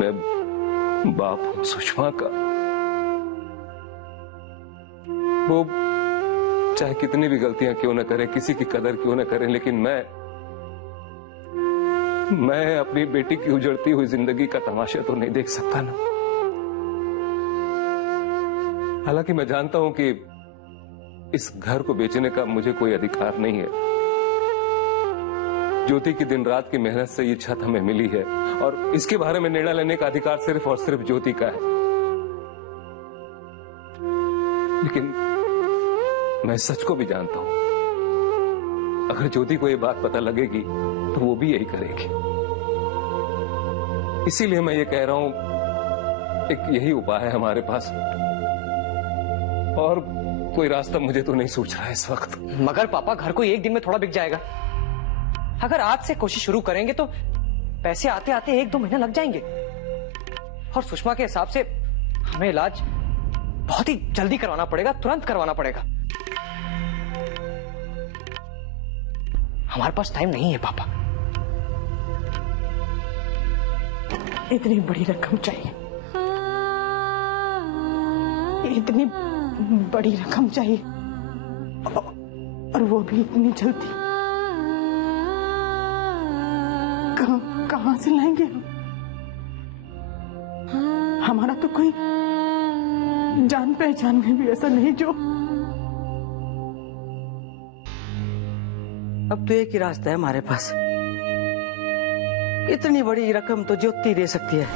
मैं बाप हूं सुषमा का। वो चाहे कितनी भी गलतियां क्यों न करे, किसी की कदर क्यों न करे, लेकिन मैं अपनी बेटी की उजड़ती हुई जिंदगी का तमाशा तो नहीं देख सकता ना। हालांकि मैं जानता हूं कि इस घर को बेचने का मुझे कोई अधिकार नहीं है। ज्योति की दिन रात की मेहनत से ये छत हमें मिली है और इसके बारे में निर्णय लेने का अधिकार सिर्फ और सिर्फ ज्योति का है। लेकिन मैं सच को भी जानता हूं, अगर ज्योति को ये बात पता लगेगी तो वो भी यही करेगी। इसीलिए मैं ये कह रहा हूं, एक यही उपाय है हमारे पास, और कोई रास्ता मुझे तो नहीं सूझ रहा है इस वक्त। मगर पापा, घर को एक दिन में थोड़ा बिक जाएगा। अगर आज से कोशिश शुरू करेंगे तो पैसे आते आते 1-2 महीने लग जाएंगे, और सुषमा के हिसाब से हमें इलाज बहुत ही जल्दी करवाना पड़ेगा, तुरंत करवाना पड़ेगा। हमारे पास टाइम नहीं है पापा। इतनी बड़ी रकम चाहिए, इतनी बड़ी रकम चाहिए, और वो भी इतनी जल्दी। कहां से लाएंगे हम? हमारा तो कोई जान पहचान में भी ऐसा नहीं जो। अब तो एक ही रास्ता है हमारे पास। इतनी बड़ी रकम तो ज्योति दे सकती है।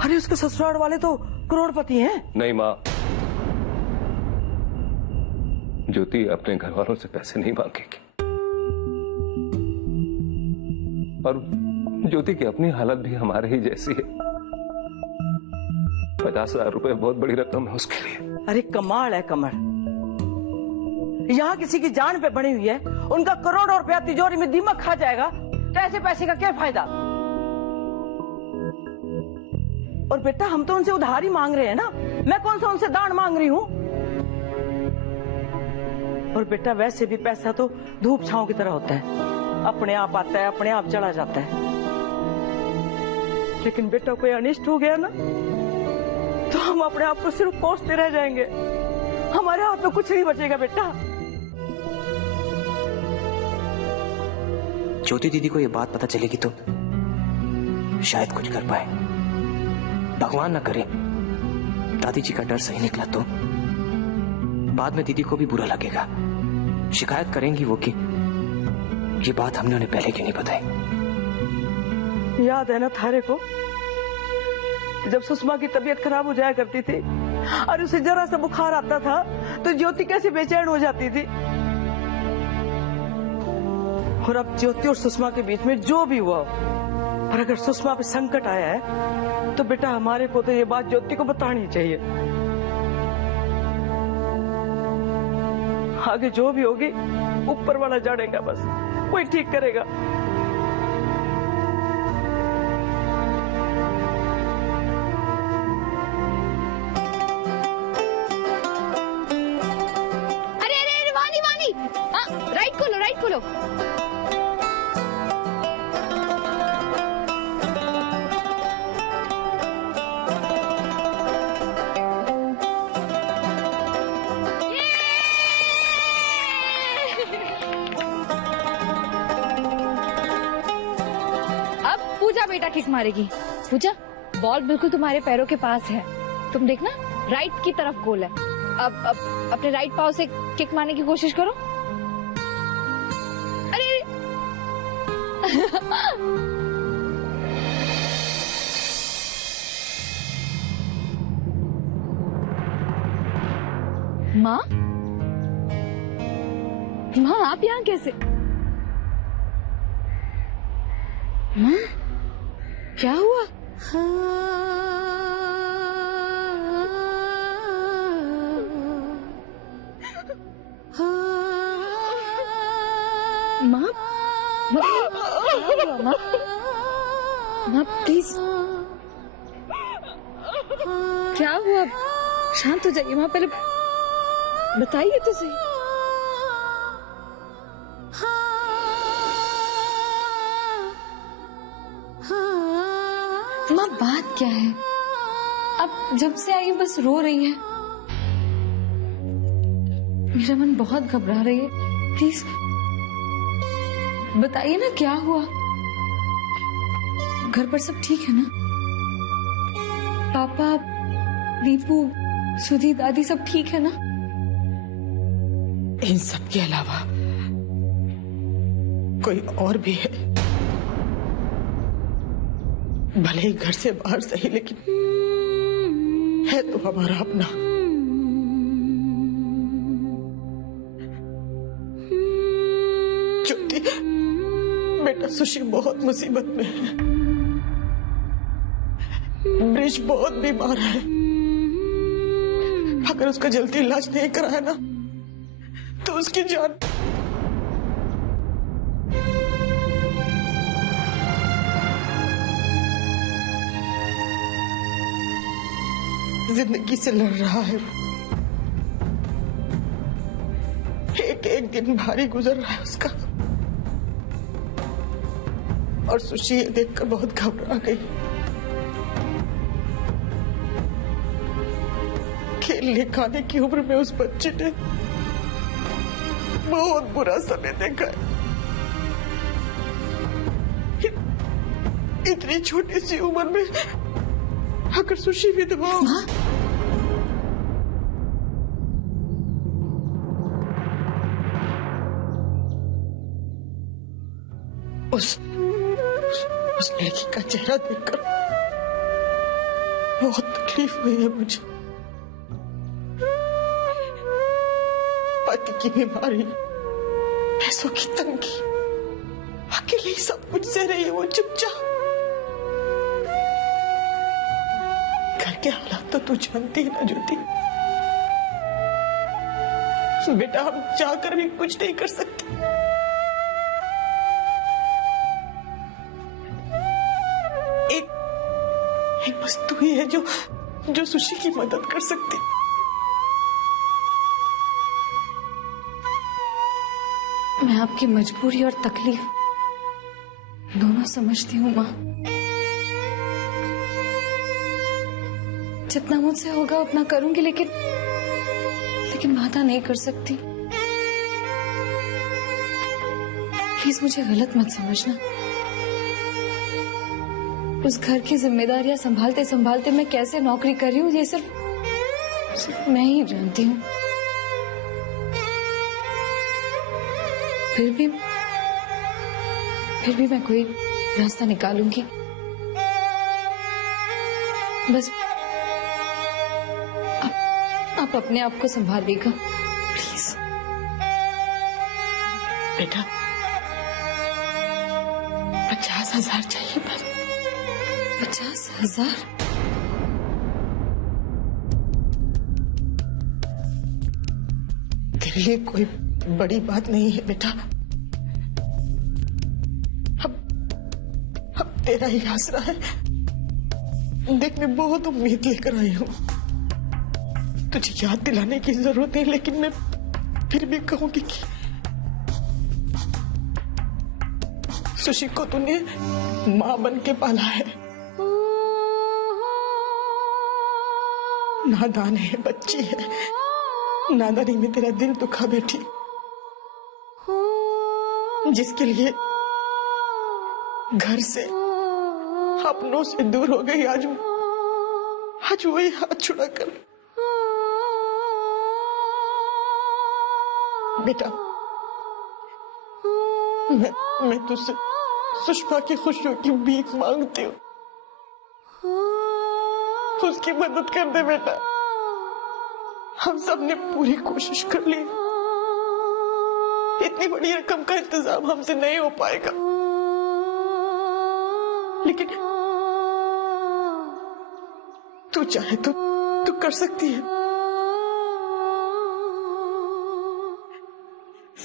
अरे उसके ससुराल वाले तो करोड़पति हैं। नहीं माँ, ज्योति अपने घर वालों से पैसे नहीं मांगेगी, और ज्योति की अपनी हालत भी हमारे ही जैसी है। 50,000 रुपए बहुत बड़ी रकम है उसके लिए। अरे कमाल है कमल, यहाँ किसी की जान पे बनी हुई है, उनका करोड़ों रुपया तिजोरी में दीमक खा जाएगा तो ऐसे पैसे का क्या फायदा? और बेटा, हम तो उनसे उधार ही मांग रहे हैं ना, मैं कौन सा उनसे दान मांग रही हूँ। और बेटा, वैसे भी पैसा तो धूप छांव की तरह होता है, अपने आप आता है, अपने आप चला जाता है। लेकिन बेटा, कोई अनिष्ट हो गया ना तो हम अपने आप को सिर्फ कोसते रह जाएंगे, हमारे हाथ में कुछ नहीं बचेगा बेटा। ज्योति दीदी को ये बात पता चलेगी तो शायद कुछ कर पाए। भगवान ना करे दादी जी का डर सही निकला तो बाद में दीदी को भी बुरा लगेगा। शिकायत करेंगी वो कि ये बात हमने उन्हें पहले क्यों नहीं बताई। याद है ना थारे को, जब सुषमा की तबीयत खराब हो जाया करती थी और उसे जरा सा बुखार आता था तो ज्योति कैसे बेचैन हो जाती थी। और अब ज्योति और सुषमा के बीच में जो भी हुआ, पर अगर सुषमा पे संकट आया है तो बेटा, हमारे को तो ये बात ज्योति को बतानी चाहिए। आगे जो भी होगी ऊपर वाला जानेगा, बस कोई ठीक करेगा। राइट खोलो, राइट खोलो। अब पूजा बेटा किक मारेगी। पूजा, बॉल बिल्कुल तुम्हारे पैरों के पास है, तुम देखना राइट की तरफ गोल है। अब अपने राइट पाँव से किक मारने की कोशिश करो। माँ, माँ आप यहाँ कैसे? माँ, क्या हुआ? माँ, माँ प्लीज, क्या हुआ? शांत हो जाइए माँ, पहले बताइए तो सही। माँ बात क्या है? अब जब से आई बस रो रही है। मेरा मन बहुत घबरा रही है। प्लीज बताइए ना क्या हुआ। घर पर सब ठीक है ना? पापा, दीपू, सुधी, दादी सब ठीक है ना? इन सब के अलावा कोई और भी है, भले ही घर से बाहर सही, लेकिन है तो हमारा अपना। ज्योति बेटा, सुशी बहुत मुसीबत में है। ब्रिज बहुत बीमार है। अगर उसका जल्दी इलाज नहीं कराया ना तो उसकी जान। जिंदगी से लड़ रहा है। एक एक दिन भारी गुजर रहा है उसका। और सुशी ये देखकर बहुत घबरा गई। खेलने खाने की उम्र में उस बच्चे ने बहुत बुरा समय देखा है। इतनी छोटी सी उम्र में अगर सुशी विधवा हो। उस लड़की का चेहरा देखकर बहुत तकलीफ हुई है मुझे। पति की बीमारी, पैसों की तंगी, अकेले ही सब कुछ सह रही है वो चुपचाप। घर के हालात तो तू जानती है ना ज्योति। बेटा, हम चाहकर भी कुछ नहीं कर सकते। एक बस तू ही है जो सुशी की मदद कर सकती। मैं आपकी मजबूरी और तकलीफ दोनों समझती हूँ माँ। जितना मुझसे होगा उतना करूंगी, लेकिन वादा नहीं कर सकती। प्लीज मुझे गलत मत समझना। उस घर की जिम्मेदारियां संभालते संभालते मैं कैसे नौकरी कर रही हूँ ये सिर्फ मैं ही जानती हूँ। फिर भी मैं कोई रास्ता निकालूंगी। बस आप अपने आप को संभालिएगा प्लीज। बेटा, 50,000 चाहिए बस। 50,000? तेरे लिए कोई बड़ी बात नहीं है बेटा। अब तेरा ही आसरा है। देख, मैं बहुत उम्मीद लेकर आई हूँ। तुझे याद दिलाने की जरूरत नहीं, लेकिन मैं फिर भी कहूंगी कि सुशी को तूने मां बन के पाला है। नादान है, बच्ची है। नादानी में तेरा दिल दुखा बेटी, जिसके लिए घर से अपनों से दूर हो गई। आज वही हाथ छुड़ा कर। बेटा, मैं तुझसे सुषमा की खुशियों की भीख मांगती हूँ। उसकी मदद कर दे बेटा। हम सब ने पूरी कोशिश कर ली। इतनी बड़ी रकम का इंतजाम हमसे नहीं हो पाएगा, लेकिन तू चाहे तो तू कर सकती है।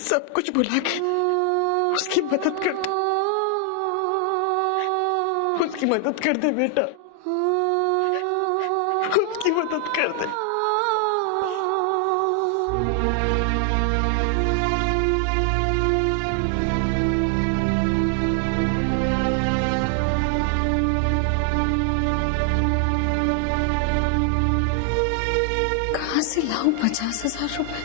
सब कुछ भुला के उसकी मदद कर दे। उसकी मदद कर दे बेटा। उसकी मदद कर दे। कहूँ 50,000 रुपए।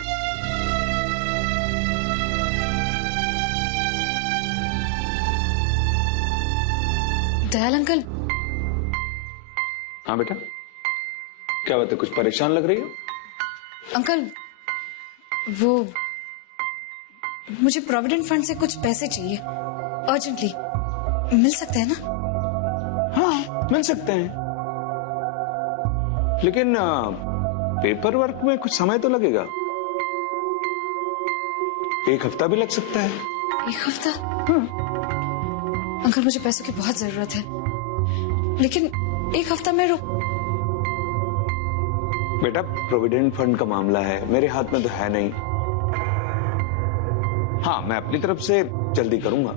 दयाल अंकल। हाँ बेटा, क्या बात है, कुछ परेशान लग रही हो? अंकल वो मुझे प्रोविडेंट फंड से कुछ पैसे चाहिए अर्जेंटली, मिल सकते हैं ना? हाँ मिल सकते हैं, लेकिन पेपर वर्क में कुछ समय तो लगेगा। 1 हफ्ता भी लग सकता है। 1 हफ्ता? अंकल मुझे पैसों की बहुत जरूरत है, लेकिन 1 हफ्ता में बेटा प्रोविडेंट फंड का मामला है, मेरे हाथ में तो है नहीं। हाँ मैं अपनी तरफ से जल्दी करूंगा।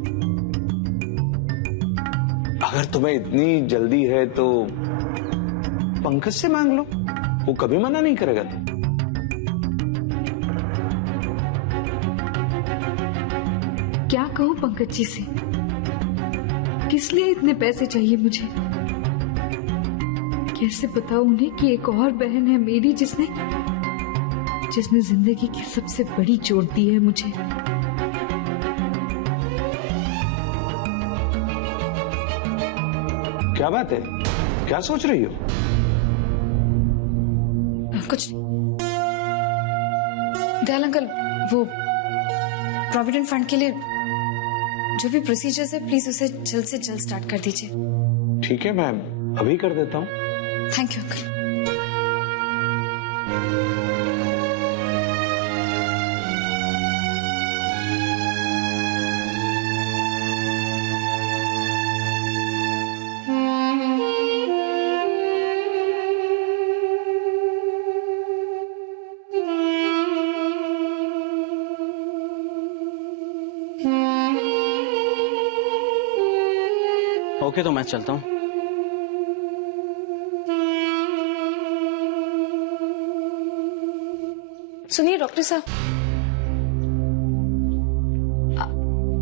अगर तुम्हें इतनी जल्दी है तो पंकज से मांग लो, वो कभी मना नहीं करेगा। क्या कहूँ पंकज जी से, किस लिए इतने पैसे चाहिए मुझे? कैसे बताऊं उन्हें कि एक और बहन है मेरी जिसने जिंदगी की सबसे बड़ी चोट दी है मुझे। क्या बात है, क्या सोच रही हो? कुछ दयाल अंकल, वो प्रोविडेंट फंड के लिए जो भी प्रोसीजर्स है प्लीज उसे जल्द से जल्द स्टार्ट कर दीजिए। ठीक है मैं अभी कर देता हूँ। Thank you uncle. ओके तो मैं चलता हूँ। सुनिए डॉक्टर साहब,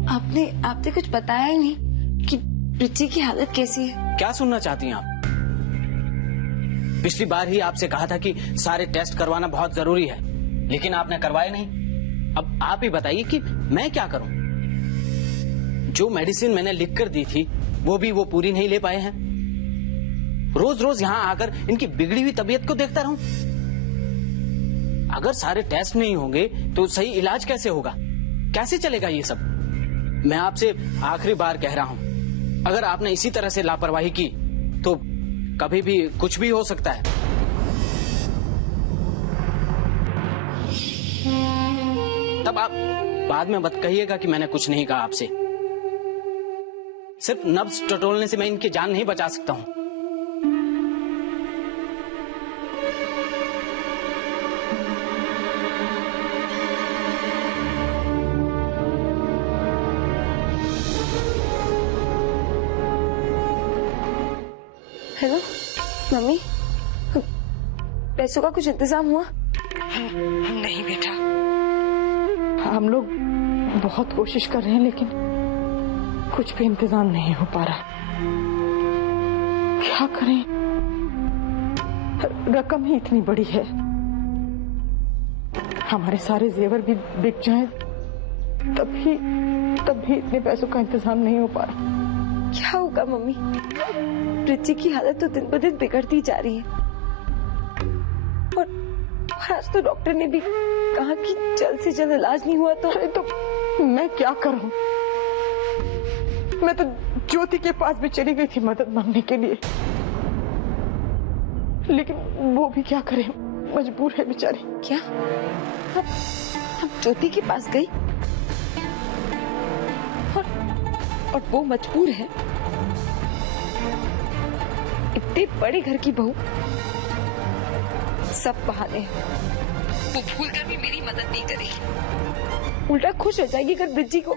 आपने कुछ बताया ही नहीं कि रिची की हालत कैसी है। क्या सुनना चाहती हैं आप? पिछली बार ही आपसे कहा था कि सारे टेस्ट करवाना बहुत जरूरी है, लेकिन आपने करवाए नहीं। अब आप ही बताइए कि मैं क्या करूं? जो मेडिसिन मैंने लिख कर दी थी वो पूरी नहीं ले पाए हैं। रोज रोज यहाँ आकर इनकी बिगड़ी हुई तबीयत को देखता रहूं। अगर सारे टेस्ट नहीं होंगे तो सही इलाज कैसे होगा? कैसे चलेगा ये सब? मैं आपसे आखिरी बार कह रहा हूं, अगर आपने इसी तरह से लापरवाही की तो कभी भी कुछ भी हो सकता है। तब आप बाद में मत कहिएगा कि मैंने कुछ नहीं कहा आपसे। सिर्फ नब्ज टटोलने से मैं इनकी जान नहीं बचा सकता हूं। हेलो मम्मी, पैसों का कुछ इंतजाम हुआ? नहीं बेटा, हम लोग बहुत कोशिश कर रहे हैं लेकिन कुछ भी इंतजाम नहीं हो पा रहा। क्या करें, रकम ही इतनी बड़ी है, हमारे सारे जेवर भी बिक जाएं तब भी इतने पैसों का इंतजाम नहीं हो पा रहा। क्या होगा मम्मी? रिची की हालत तो दिन ब दिन बिगड़ती जा रही है और आज तो डॉक्टर ने भी कहा कि जल्द से जल्द इलाज नहीं हुआ तो मैं क्या करूं? मैं तो ज्योति के पास भी चली गई थी मदद मांगने के लिए, लेकिन वो भी क्या करे, मजबूर है बेचारी। क्या अब ज्योति के पास गई और वो मजबूर है? इतने बड़े घर की बहू, सब बहाने हैं। वो भूल कर भी मेरी मदद नहीं करेगी, उल्टा खुश हो जाएगी अगर ब्रिजी को।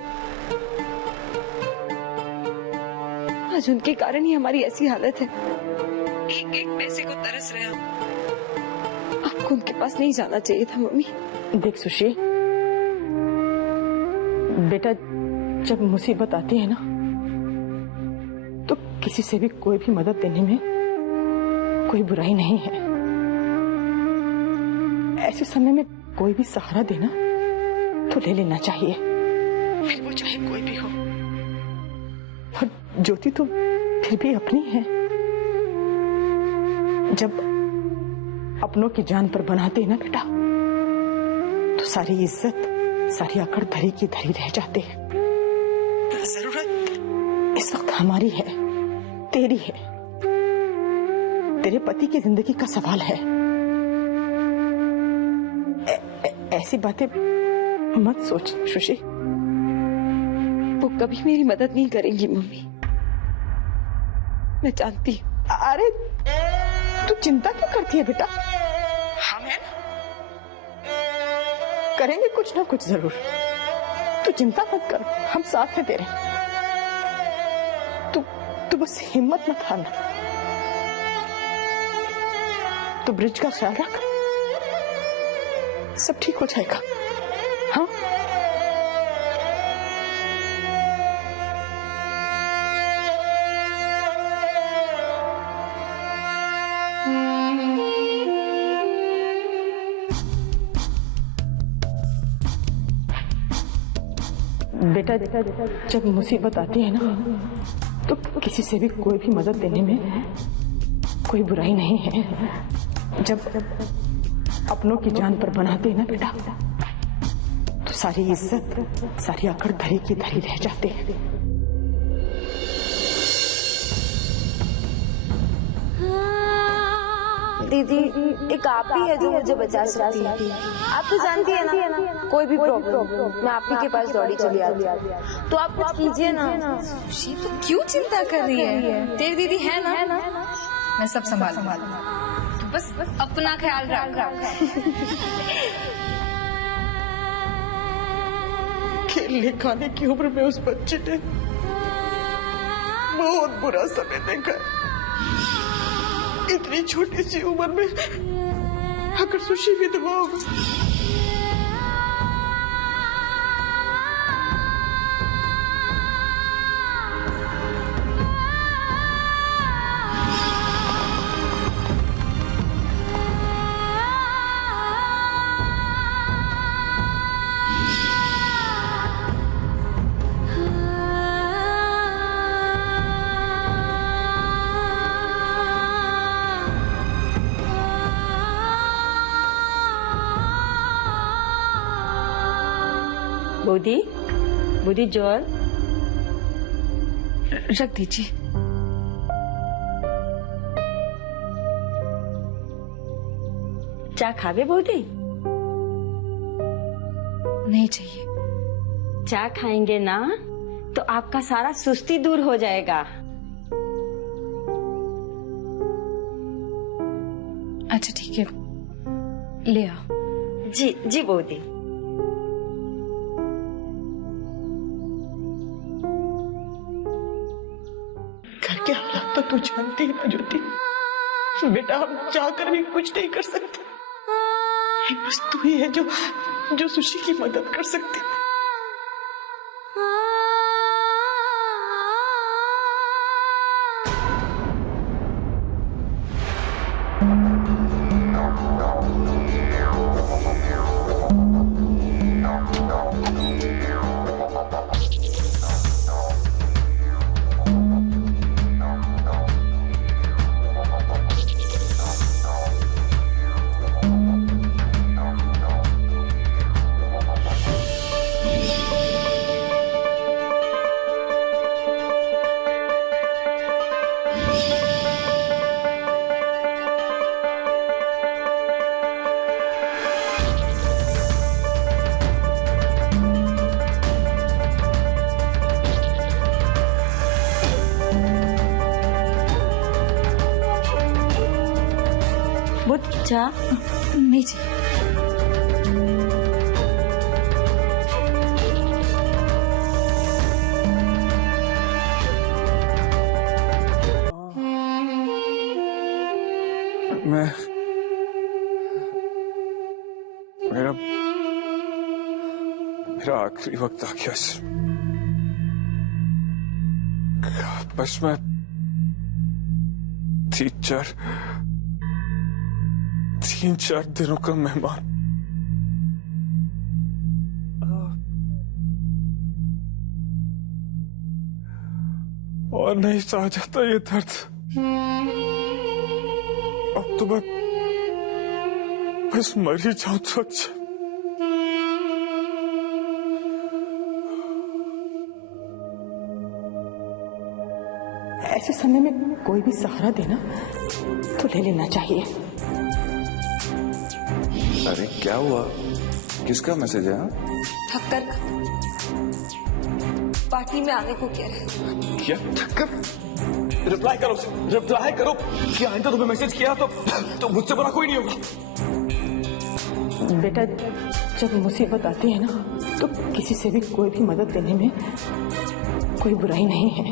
आज उनके कारण ही हमारी ऐसी हालत है। एक एक पैसे को तरस रहे हम। आपको उनके पास नहीं जाना चाहिए था मम्मी। देख सुशी, बेटा जब मुसीबत आती है ना तो किसी से भी कोई भी मदद देने में कोई बुराई नहीं है। ऐसे समय में कोई भी सहारा देना तो ले लेना चाहिए, फिर वो चाहे कोई भी हो। और ज्योति तो फिर भी अपनी है। जब अपनों की जान पर बनाते हैं ना बेटा, तो सारी इज्जत, सारी अकड़ धरी की धरी रह जाते हैं। जरूरत इस वक्त हमारी है, तेरी है, तेरे पति की जिंदगी का सवाल है। ऐसी बातें मत सोच सुशी। वो कभी मेरी मदद नहीं करेंगी मम्मी, मैं जानती हूँ। अरे तू चिंता क्यों करती है बेटा, हम हैं ना, करेंगे कुछ ना कुछ जरूर। तू चिंता मत कर, हम साथ हैं तेरे। तू बस हिम्मत मत हारना। तू ब्रिज का ख्याल रख, सब ठीक हो जाएगा। हाँ बेटा, जब मुसीबत आती है ना, तो किसी से भी कोई भी मदद देने में कोई बुराई नहीं है। जब अपनों की जान पर बनाते हैं ना बेटा, तो सारी इज्जत, सारी अकड़ धरी की धरी रह जाते हैं। दीदी, एक आप ही है जो मुझे बचा सकती है। आप तो जानती है ना, कोई भी प्रॉब्लम मैं आप ही के पास दौड़ी चली आती हूँ। तो आप कुछ कीजिए ना। सुशी, तो क्यों चिंता कर रही है? तेरी दीदी है ना, मैं सब संभालूंगा। तो बस अपना ख्याल रख। खेलने खाने की उम्र में उस बच्चे ने बहुत बुरा समय देखा। इतनी छोटी सी उम्र में अगर सुशी विधवा हो बुद्धि जोर रख दीजिए। चा खावे बुद्धि? नहीं चाहिए। चा खाएंगे ना तो आपका सारा सुस्ती दूर हो जाएगा। अच्छा ठीक है, ले आओ। जी जी बुद्धि। घर के हालात तो तू जानती है ना ज्योति। बेटा, हम चाहकर भी कुछ नहीं कर सकते। बस तू ही है जो सुशी की मदद कर सकती है। चा नहीं चाहिए। मेरा आखिरी वक्त आ गया। बस मैं 3-4 दिनों का मेहमान। और नहीं सहा जाता ये दर्द। अब तो मैं बस मर ही जाऊं तो अच्छा। ऐसे समय में कोई भी सहारा देना तो ले लेना चाहिए। अरे क्या हुआ? किसका मैसेज है? ठक्कर का पार्टी में आने को कह रहे हैं। क्या ठक्कर? रिप्लाई करो, रिप्लाई करो। क्या आइंदा तुम्हें मैसेज किया तो मुझसे बड़ा कोई नहीं होगा। बेटा, जब मुसीबत आती है ना तो किसी से भी कोई भी मदद लेने में कोई बुराई नहीं है।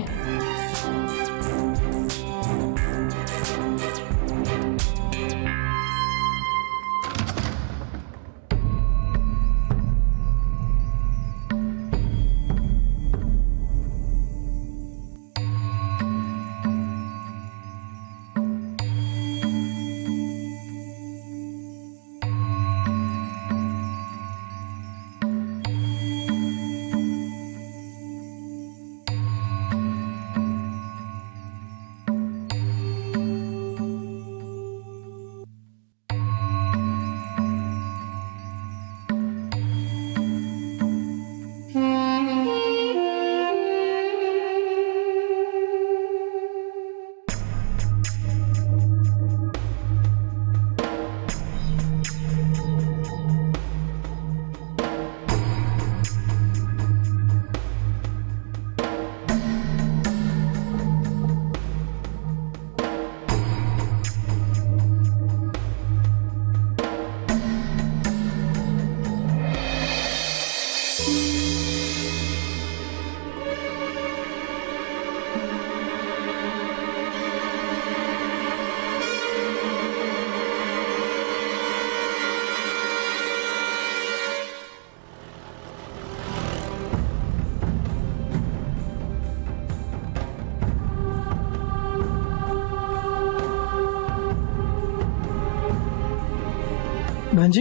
बहन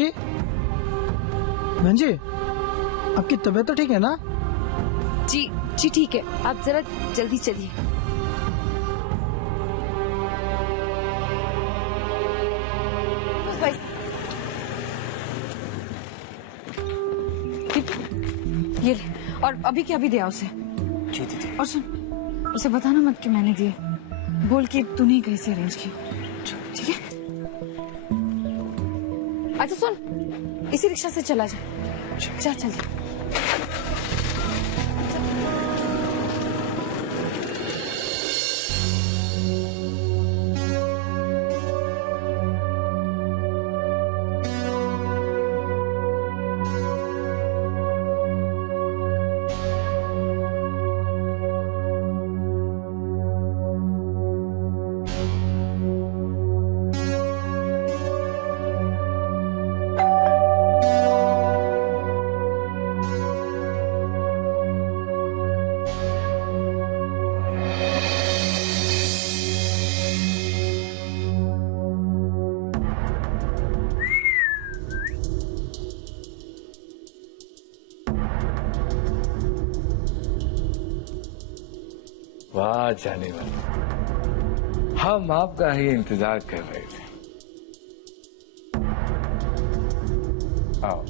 जी, आपकी तबीयत तो ठीक है ना? जी जी ठीक है, आप जरा जल्दी चलिए। ये ले, और अभी क्या भी दिया उसे। जी दीदी। और सुन, उसे बताना मत कि मैंने दिए, बोल के तूने कहीं से अरेंज किया, ठीक है? अच्छा सुन, इसी रिक्शा से चला जा, चल। वाह जाने वाले, हम आपका ही इंतजार कर रहे थे। आओ।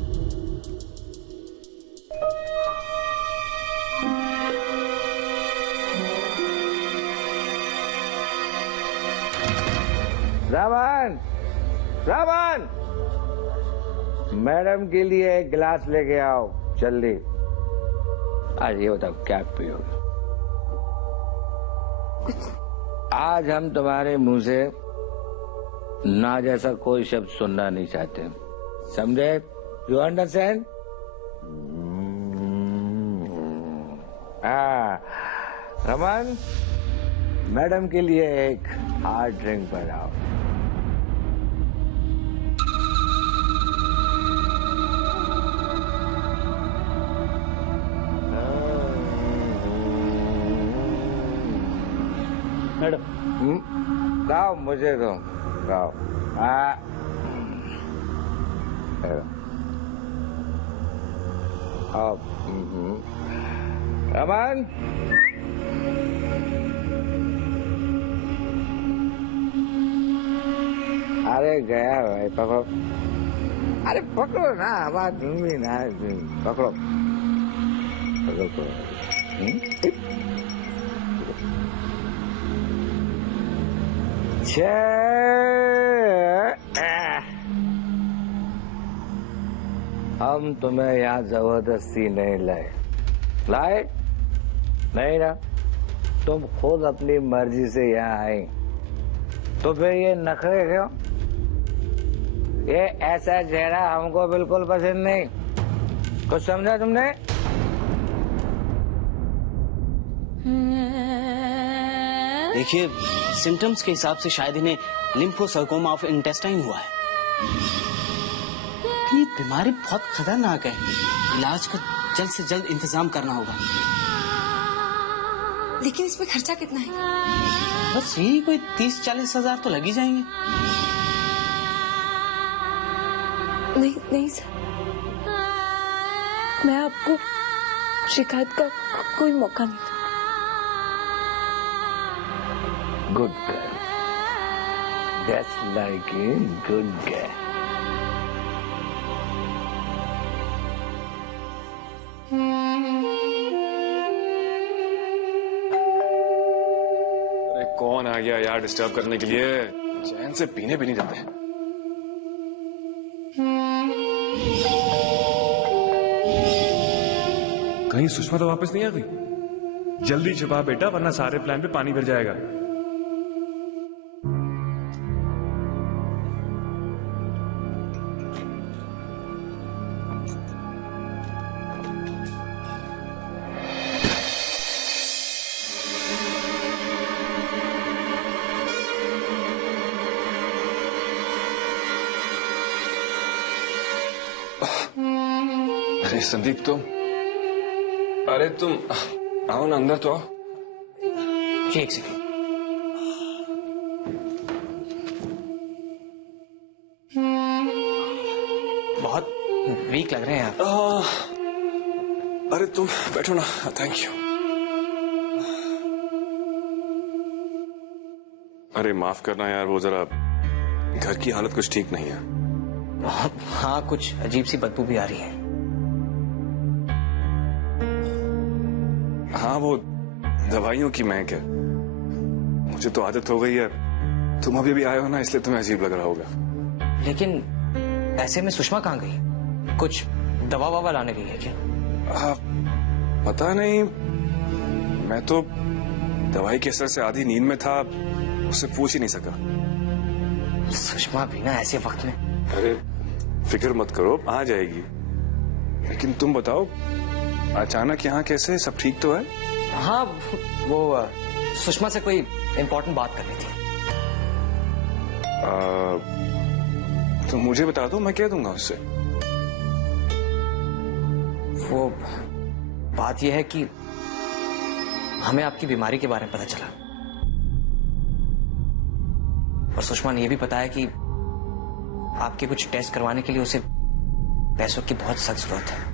रावण, मैडम के लिए एक गिलास लेके आओ जल्दी। आज ये बताओ क्या पियोगे? आज हम तुम्हारे मुंह से ना जैसा कोई शब्द सुनना नहीं चाहते, समझे? You understand? रमन, मैडम के लिए एक हार्ड ड्रिंक बनाओ। मैडम। गाओ, मुझे दो, गाओ। रमन, अरे गया भाई, पकड़ो। अरे पकड़ो ना, आवाज दूंगी ना। पकड़ो पकड़ो पकड़ो। हम तुम्हें यहाँ जबरदस्ती नहीं लाए नहीं ना, तुम खुद अपनी मर्जी से यहाँ आए, तो फिर ये नखरे क्यों? ये ऐसा चेहरा हमको बिल्कुल पसंद नहीं। कुछ समझा तुमने? देखिए, सिम्टम्स के हिसाब से शायद इन्हें लिम्फोसर्कोमा ऑफ इंटेस्टाइन हुआ है। ये बीमारी बहुत खतरनाक है, इलाज का जल्द से जल्द इंतजाम करना होगा। लेकिन इसमें खर्चा कितना है? बस यही कोई 30-40 हजार तो लग ही जाएंगे। नहीं नहीं सर, मैं आपको शिकायत का कोई मौका नहीं दूंगा। Good girl, that's like a good girl. अरे कौन आ गया यार डिस्टर्ब करने के लिए? चैन से पीने भी नहीं देते। कहीं सुषमा तो वापस नहीं आ गई? जल्दी छुपा बेटा, वरना सारे प्लान पे पानी भर जाएगा। अरे संदीप तुम, अरे तुम आओ ना, अंदर तो आओ। एक सेकंड। बहुत वीक लग रहे हैं आप। अरे तुम बैठो ना। Thank you. अरे माफ करना यार, वो जरा घर की हालत कुछ ठीक नहीं है। हाँ, कुछ अजीब सी बदबू भी आ रही है। हाँ, वो दवाइयों की महक है। मुझे तो आदत हो गई है। तुम अभी भी आए हो ना, इसलिए तुम्हें अजीब लग रहा होगा। लेकिन ऐसे में सुषमा कहाँ गई? कुछ दवा ववा लाने गई है क्या? पता नहीं, मैं तो दवाई के असर से आधी नींद में था, उससे पूछ ही नहीं सका। सुषमा भी ना ऐसे वक्त में। अरे फिक्र मत करो, आ जाएगी। लेकिन तुम बताओ, अचानक यहाँ कैसे? सब ठीक तो है? हाँ, वो सुषमा से कोई इम्पोर्टेंट बात करनी थी। तो मुझे बता दो, मैं कह दूंगा उससे। वो बात यह है कि हमें आपकी बीमारी के बारे में पता चला, और सुषमा ने यह भी बताया कि आपके कुछ टेस्ट करवाने के लिए उसे पैसों की बहुत सख्त जरूरत है।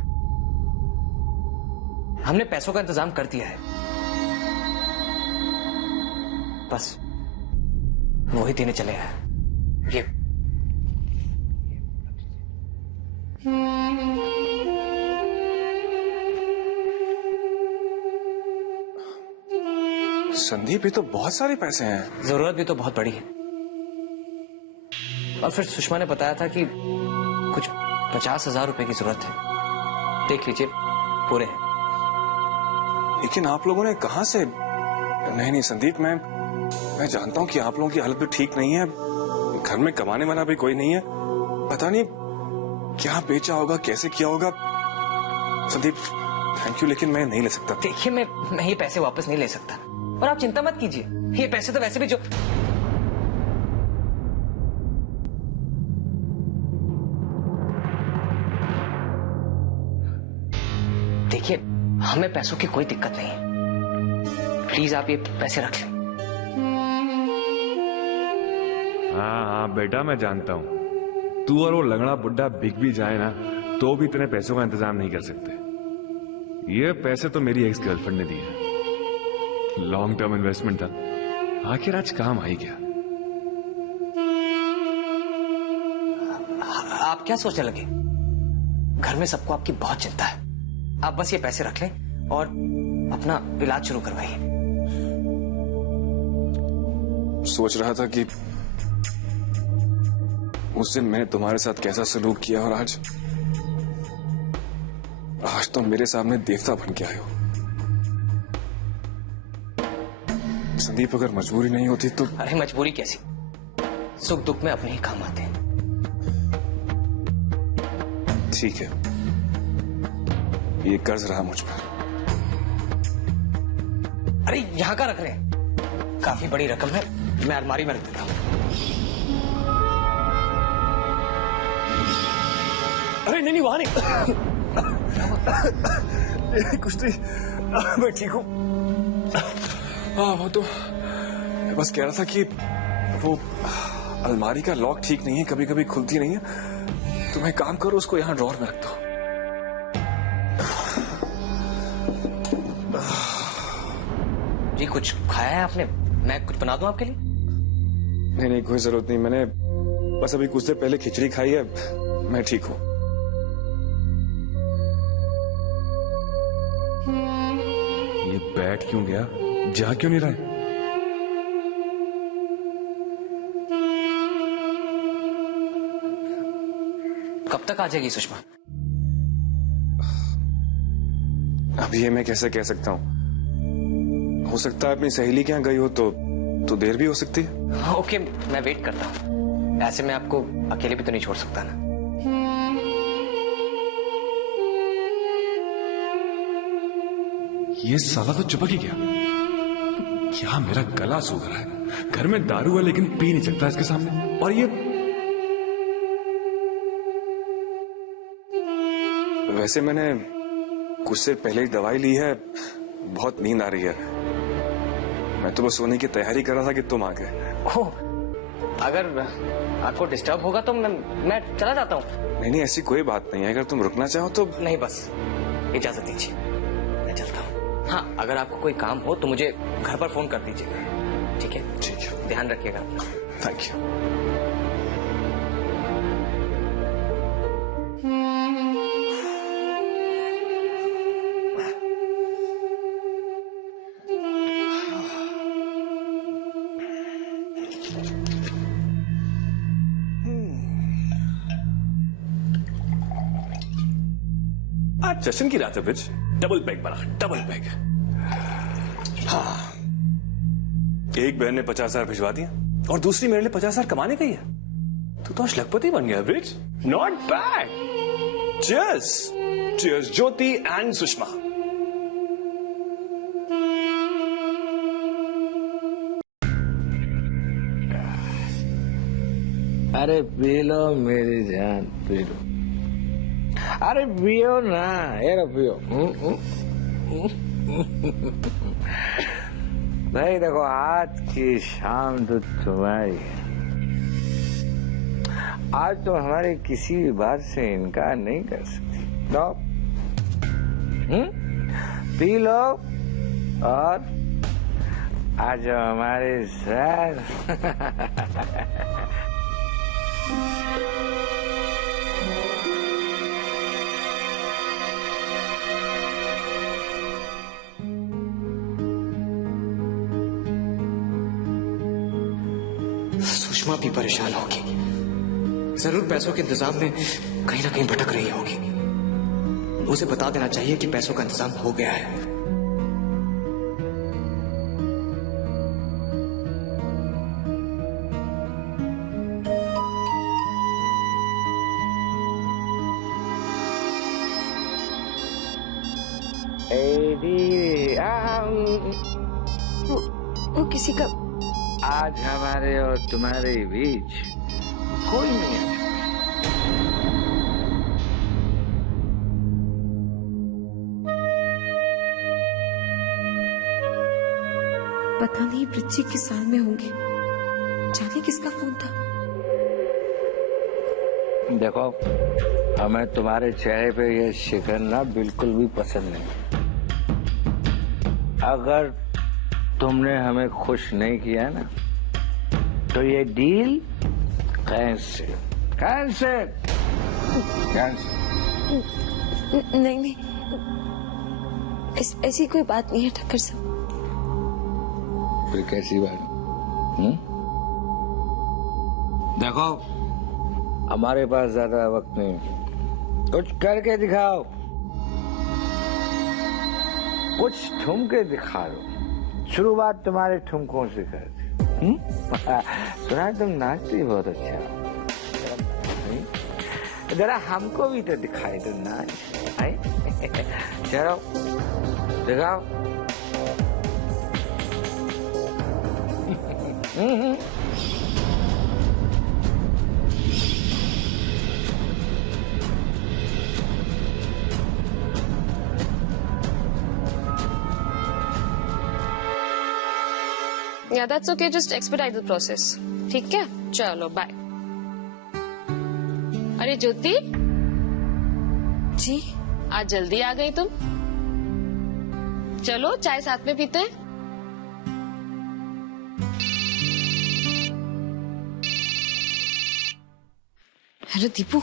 हमने पैसों का इंतजाम कर दिया है, बस वही देने चले हैं। ये संदीप, ये तो बहुत सारे पैसे हैं। जरूरत भी तो बहुत बड़ी है। और फिर सुषमा ने बताया था कि कुछ 50,000 रुपए की जरूरत है। देख लीजिए, पूरे हैं। लेकिन आप लोगों ने कहां से? नहीं संदीप, मैं जानता हूं कि आप लोगों की हालत भी ठीक नहीं है। घर में कमाने वाला भी कोई नहीं है। पता नहीं क्या बेचा होगा, कैसे किया होगा। संदीप थैंक यू, लेकिन मैं नहीं ले सकता। देखिए, मैं ये पैसे वापस नहीं ले सकता, और आप चिंता मत कीजिए। ये पैसे तो वैसे भी जो देखिए, हमें पैसों की कोई दिक्कत नहीं है। प्लीज आप ये पैसे रख लें। हाँ बेटा, मैं जानता हूँ तू और वो लंगड़ा बुड्ढा बिक भी जाए ना, तो भी इतने पैसों का इंतजाम नहीं कर सकते। ये पैसे तो मेरी एक्स गर्लफ्रेंड ने दिए। लॉन्ग टर्म इन्वेस्टमेंट था, आखिर आज काम आई क्या? क्या सोचने लगे? घर में सबको आपकी बहुत चिंता है। आप बस ये पैसे रख लें और अपना इलाज शुरू करवाइए। सोच रहा था कि उस दिन मैंने तुम्हारे साथ कैसा सलूक किया और आज तो मेरे सामने देवता बन के आए हो। संदीप, अगर मजबूरी नहीं होती तो। अरे मजबूरी कैसी, सुख दुख में अपने ही काम आते हैं। ठीक है, ये कर्ज रहा मुझ पर। अरे यहां का रख रहे हैं, काफी बड़ी रकम है, मैं अलमारी में रख देता हूं। अरे नहीं, वहां नहीं। कुछ नहीं, मैं ठीक हूं। वो तो बस कह रहा था कि वो अलमारी का लॉक ठीक नहीं है, कभी कभी खुलती नहीं है, तो मैं काम करो उसको यहाँ ड्रॉर में रख दो। जी कुछ खाया है आपने? मैं कुछ बना दूं आपके लिए? नहीं, कोई जरूरत नहीं, मैंने बस अभी कुछ देर पहले खिचड़ी खाई है, मैं ठीक हूं। ये बैठ क्यों गया, जा क्यों नहीं रहा है? कब तक आ जाएगी सुषमा? अभी ये मैं कैसे कह सकता हूँ, हो सकता है अपनी सहेली के यहाँ गई हो तो देर भी हो सकती है। हाँ, ओके, मैं वेट करता हूँ। ऐसे में आपको अकेले भी तो नहीं छोड़ सकता ना। ये साला तो चिपक ही गया। क्या मेरा गला सूख रहा है, घर में दारू है लेकिन पी नहीं सकता इसके सामने। और ये वैसे मैंने कुछ देर पहले ही दवाई ली है, बहुत नींद आ रही है। मैं तो बस सोने की तैयारी कर रहा था कि तुम आ गए। ओह, अगर आपको डिस्टर्ब होगा तो मैं चला जाता हूँ। नहीं, ऐसी कोई बात नहीं है, अगर तुम रुकना चाहो तो। नहीं, बस इजाजत दीजिए, मैं चलता हूँ। हाँ, अगर आपको कोई काम हो तो मुझे घर पर फोन कर दीजिएगा। ठीक है? ठीक है, ध्यान रखिएगा। Thank you. आज जश्न की रात है बिच, डबल पैक बना, डबल पैक। हाँ, एक बहन ने 50,000 भिजवा दिया और दूसरी मेरे लिए 50,000 कमाने गई है। तू तो आज लखपति बन गया bridge. Not bad. Cheers, cheers Jyoti and Sushma. अरे पी लो मेरी जान, पी लो। अरे पियो ना, ये पियो। भाई देखो, आज की शाम तो तुम्हारी है। आज तो हमारी किसी भी बात से इनकार नहीं कर सकती। लो, पी लो और आज हमारे साथ। सुषमा भी परेशान होगी, जरूर पैसों के इंतजाम में कहीं ना कहीं भटक रही होगी। उसे बता देना चाहिए कि पैसों का इंतजाम हो गया है। वो किसी का आज हमारे और तुम्हारे बीच कोई नहीं है। पता नहीं पृथ्वी किस साल में होंगे, जाने किसका फोन था। देखो, हमें तुम्हारे चेहरे पे ये शिकन ना बिल्कुल भी पसंद नहीं। अगर तुमने हमें खुश नहीं किया ना तो ये डील कैंसिल। कैंसिल। नहीं नहीं, ऐसी कोई बात नहीं है ठक्कर साहब। फिर कैसी बात? देखो, हमारे पास ज्यादा वक्त नहीं, कुछ करके दिखाओ, कुछ ठुमके दिखा दो। शुरुआत तुम्हारे ठुमकों से कर दी। सुना है तुम नाचती बहुत अच्छा, जरा हमको भी तो दिखाई दो नाच। चलो दिखाओ। Yeah, that's okay. Just expedite the process. ठीक है, चलो बाय। अरे ज्योति जी, आज जल्दी आ गई तुम। चलो चाय साथ में पीते हैं। हेलो दीपू,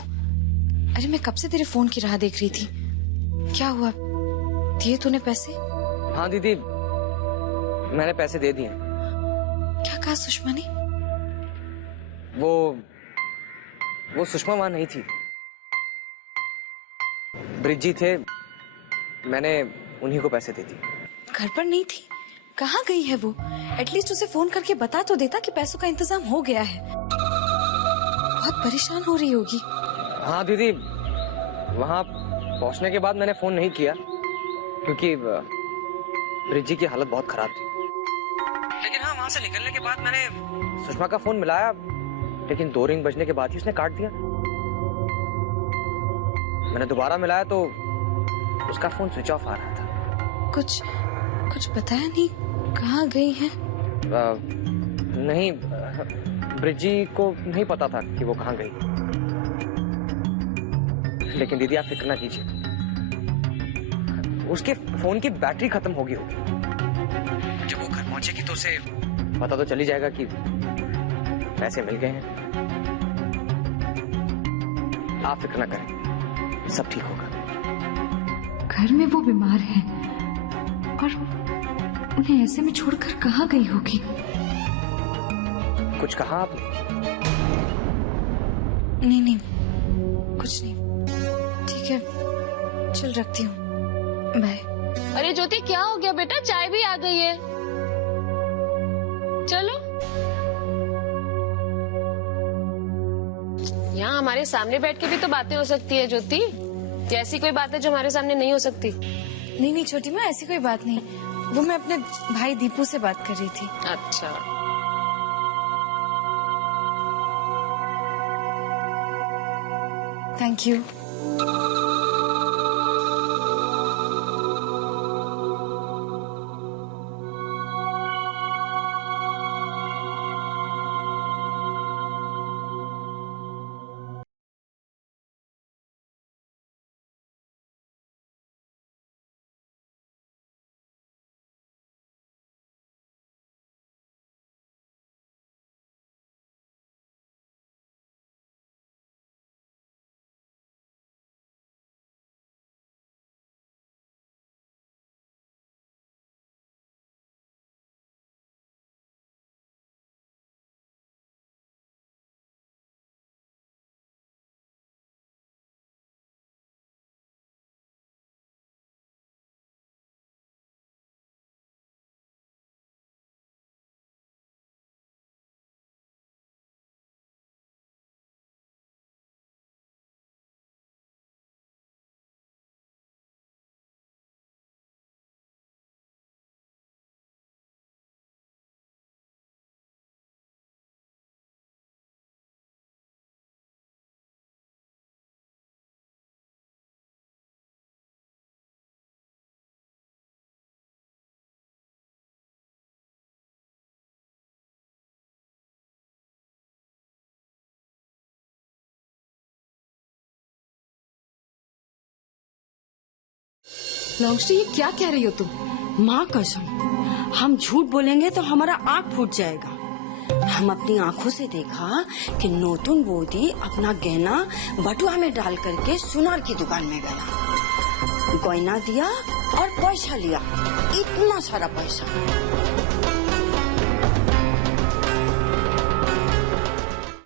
अरे मैं कब से तेरे फोन की राह देख रही थी। क्या हुआ, दिए तूने पैसे? हाँ दीदी, मैंने पैसे दे दिए। क्या कहा सुषमा ने? वो सुषमा वहां नहीं थी, ब्रिजी थे, मैंने उन्हीं को पैसे दे दिए। घर पर नहीं थी? कहाँ गई है वो? एटलीस्ट उसे फोन करके बता तो देता कि पैसों का इंतजाम हो गया है। बहुत परेशान हो रही होगी। हाँ दीदी, वहां पहुंचने के बाद मैंने फोन नहीं किया क्योंकि ब्रिजी की हालत बहुत खराब थी। लेकिन हाँ, वहां से निकलने के बाद मैंने सुषमा का फोन मिलाया, लेकिन 2 रिंग बजने के बाद ही उसने काट दिया। मैंने दोबारा मिलाया तो उसका फोन स्विच ऑफ आ रहा था। कुछ बताया नहीं? कहाँ गई है? नहीं, ब्रिजी को नहीं पता था कि वो कहाँ गई। लेकिन दीदी आप फिक्र ना कीजिए, उसके फोन की बैटरी खत्म होगी होगी। जब वो घर पहुंचेगी तो उसे पता तो चल ही जाएगा कि पैसे मिल गए हैं। आप फिक्र ना करें, सब ठीक होगा। घर में वो बीमार है और उन्हें ऐसे में छोड़कर कहाँ गई होगी? कुछ कहा आपने? नहीं, कुछ नहीं। ठीक है, चल रखती हूँ, बाय। अरे ज्योति क्या हो गया बेटा, चाय भी आ गई है। चलो, यहाँ हमारे सामने बैठ के भी तो बातें हो सकती है ज्योति। ऐसी कोई बात है जो हमारे सामने नहीं हो सकती? नहीं छोटी माँ, ऐसी कोई बात नहीं। वो मैं अपने भाई दीपू से बात कर रही थी। अच्छा, थैंक यू। लॉन्गश्री, ये क्या कह रही हो तुम? माँ कसम, हम झूठ बोलेंगे तो हमारा आँख फूट जाएगा। हम अपनी आंखों से देखा कि नोतुन बोदी अपना गहना बटुआ में डाल करके सुनार की दुकान में गया, गहना दिया और पैसा लिया, इतना सारा पैसा।